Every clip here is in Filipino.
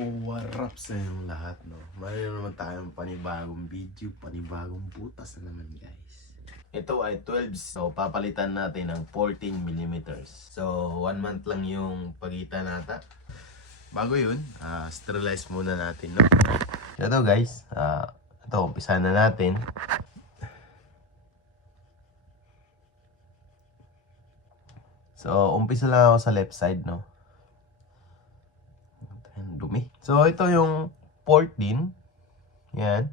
What up sa inyong lahat, no? Mayroon naman tayong panibagong video, panibagong butas na naman, guys. Ito ay 12, so papalitan natin ng 14mm. So 1 month lang yung pagitan nata. Bago yun, sterilize muna natin, no? Ito guys, ito umpisa na natin. So umpisa lang ako sa left side, no? Dumi. So ito yung 14. Yan.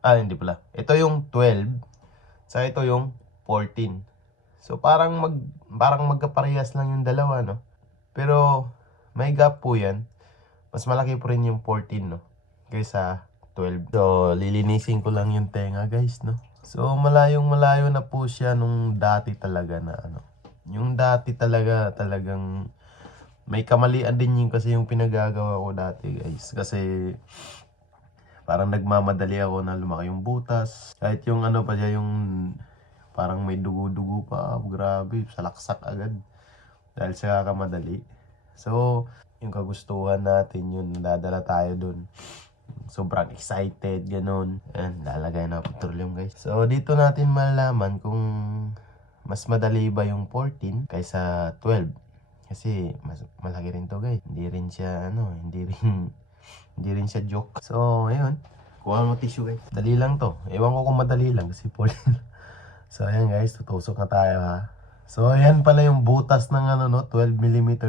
Hindi pala. Ito yung 12. Sa ito yung 14. So parang magkaparehas lang yung dalawa, no? Pero may gap po yan. Mas malaki po rin yung 14, no? Kaysa 12. So lilinisin ko lang yung tenga, guys, no? So malayong malayo na po siya nung dati talaga na ano. Yung dati talagang may kamalian din yun kasi yung pinagagawa ko dati, guys. Kasi parang nagmamadali ako na lumaki yung butas. Kahit yung ano pa siya, yung parang may dugo-dugo pa. Grabe, salaksak agad. Dahil sa kakamadali. So, yung kagustuhan natin yun, dadala tayo dun. Sobrang excited, ganun. And lalagay na petroleum, guys. So, dito natin malalaman kung mas madali ba yung 14 kaysa 12. Kasi mas malaki rin to, guys. Hindi rin siya hindi rin siya joke. So, ayun. Kuha mo tissue, guys. Dali lang to. Ewan ko kung madali lang kasi 14. So, ayan, guys. Tutusok na tayo, ha. So, ayan pala yung butas ng 12mm.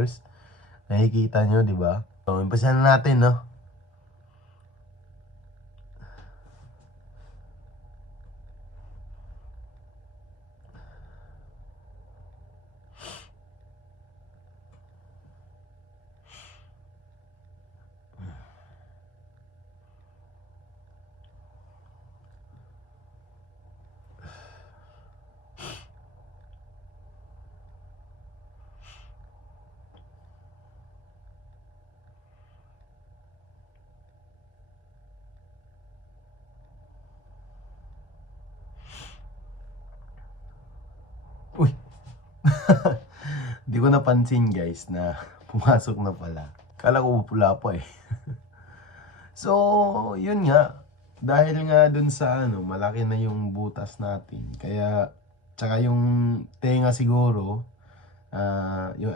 Nakikita nyo, di ba? So, umpisahan na natin, no? Uy! Di ko napansin, guys, na pumasok na pala. Kala ko pula pa eh. So, yun nga. Dahil nga dun sa malaki na yung butas natin. Kaya, tsaka yung tenga siguro,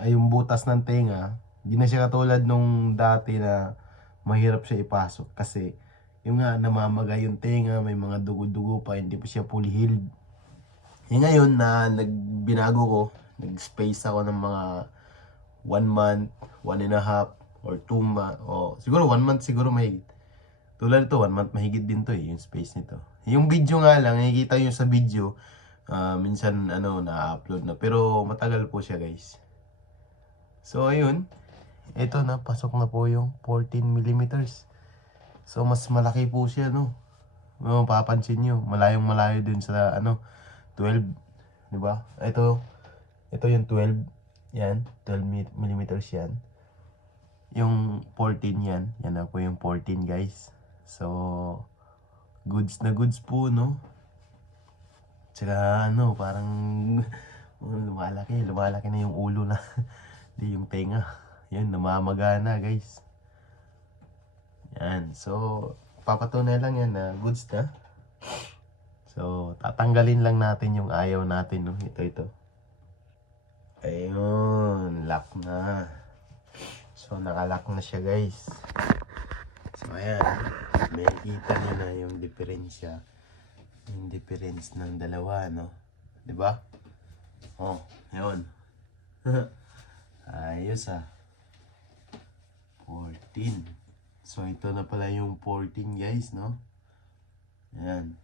yung butas ng tenga, hindi na siya katulad nung dati na mahirap siya ipasok. Kasi, yung nga namamaga yung tenga, may mga dugo-dugo pa, hindi pa siya fully healed. Ngayon na binago ko, nag-space ako ng mga 1 month, 1.5, or 2 months, o siguro 1 month siguro may. Tulad ito, 1 month mahigit din to yung space nito. Yung video nga lang, nakikita nyo sa video, minsan na-upload na. Pero matagal po siya, guys. So ayun, ito na, pasok na po yung 14mm. So mas malaki po siya, no? Papansin nyo, malayong malayo din sa 12, di ba? Ito yung 12. Yan, 12mm yan. Yung 14 yan. Yan na po yung 14, guys. So, goods na goods po, no? Tsaka parang lumalaki na yung ulo na. Di yung tenga. Yan, namamaga na, guys. Yan, so papatunay lang yan na goods na. So, tatanggalin lang natin yung ayaw natin, no? Ito. Ayun, lock na. So, nakalock na siya, guys. So, ayan. May kita nyo na yung diferensya. Yung difference ng dalawa, no? Diba? Oh, ayun. Ayos, 14. So, ito na pala yung 14, guys, no? Ayan.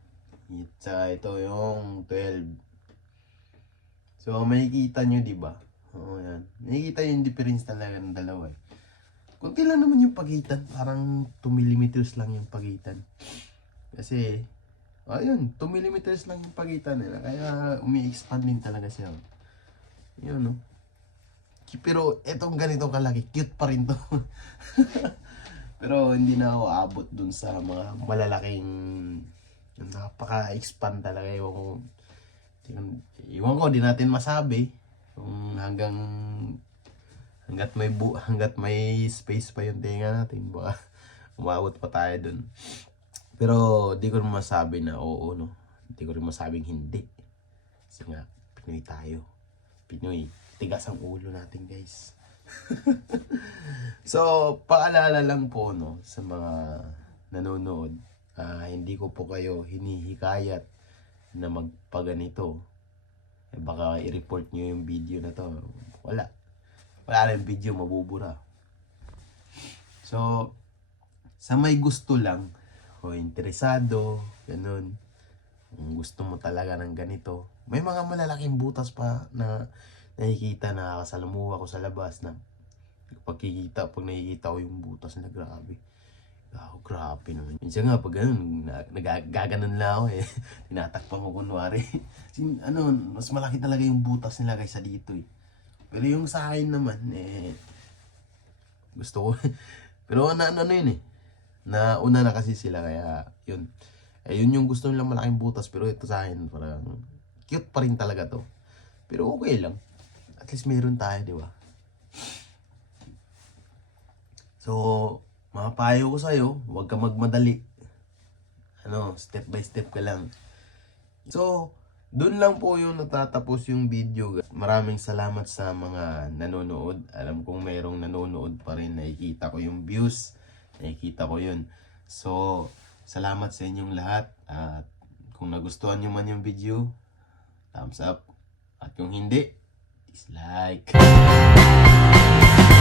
Ito yung 12. So, makikita nyo, diba? Oo, yan. Makikita yung difference talaga ng dalawa, eh. Kunti lang naman yung pagitan. Parang 2mm lang yung pagitan. Kasi, ayun, 2mm lang yung pagitan nila. Kaya, umi-expand din talaga siya. Yun, no? Pero, etong ganito kalaki, cute pa rin to. Pero, hindi na ako abot dun sa mga malalaking napaka-expand talaga yung iwan ko, di natin masabi kung hanggang hanggat may space pa yung tenga natin, baka umabot pa tayo dun. Pero di ko rin masabi na oo, no. Di ko rin masabing hindi. Kasi nga, Pinoy tayo. Pinoy, tigas ang ulo natin, guys. So, paalala lang po, no, sa mga nanonood, hindi ko po kayo hinihikayat na magpaganito. Baka i-report nyo yung video na to. Wala na yung video, mabubura. So, sa may gusto lang, o interesado, ganun, kung gusto mo talaga ng ganito, may mga malalaking butas pa na nakikita, na kasalamuha ko sa labas na pag nakikita ko yung butas na grabe. Grabe naman. Minsan nga pag ganun, nagaganon lang ako eh. Tinatakpan ko kunwari. Mas malaki talaga yung butas nila kaysa dito eh. Pero yung sa akin naman, gusto ko. Pero ano yun eh. Nauna na kasi sila, kaya yun. Yun yung gusto nilang malaking butas, pero ito sa akin, parang cute pa rin talaga to. Pero okay lang. At least meron tayo, di ba? So, mapapayo ko sa'yo, huwag ka magmadali. Step by step ka lang. So, dun lang po yung natatapos yung video. Maraming salamat sa mga nanonood. Alam kong mayroong nanonood pa rin. Nakikita ko yung views. Nakikita ko yun. So, salamat sa inyong lahat. At kung nagustuhan nyo man yung video, thumbs up. At kung hindi, dislike.